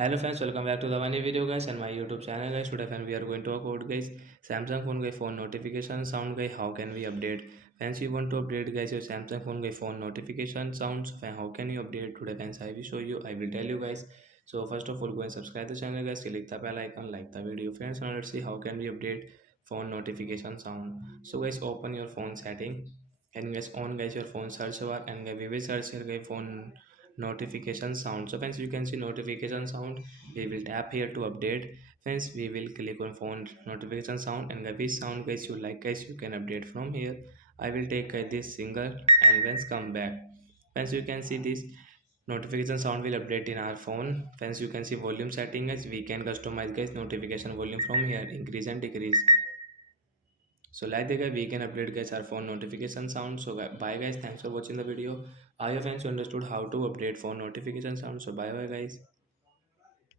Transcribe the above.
Hello friends, welcome back to the funny video guys and my YouTube channel guys. Today friends we are going to talk about guys Samsung phone guys phone notification sound guys. How can we update? Friends, you want to update guys your Samsung phone guys phone notification sounds. Friends, how can you update today friends? I will show you. I will tell you guys. So first of all, go and subscribe the channel guys. Click the bell icon, like the video friends. Now let's see how can we update phone notification sound. So guys, open your phone setting and guys on guys your phone search bar and guys we will search here guys phone notification sound. So friends, you can see notification sound. We will tap here to update. Friends, we will click on phone notification sound and which sound guys you like guys you can update from here. I will take this single and once come back. Friends, you can see this notification sound will update in our phone. Friends, you can see volume setting guys. We can customize guys notification volume from here, increase and decrease. So like the guy we can update guys our phone notification sound. So bye guys, thanks for watching the video. I hope friends you understood how to update phone notification sound. So bye bye guys.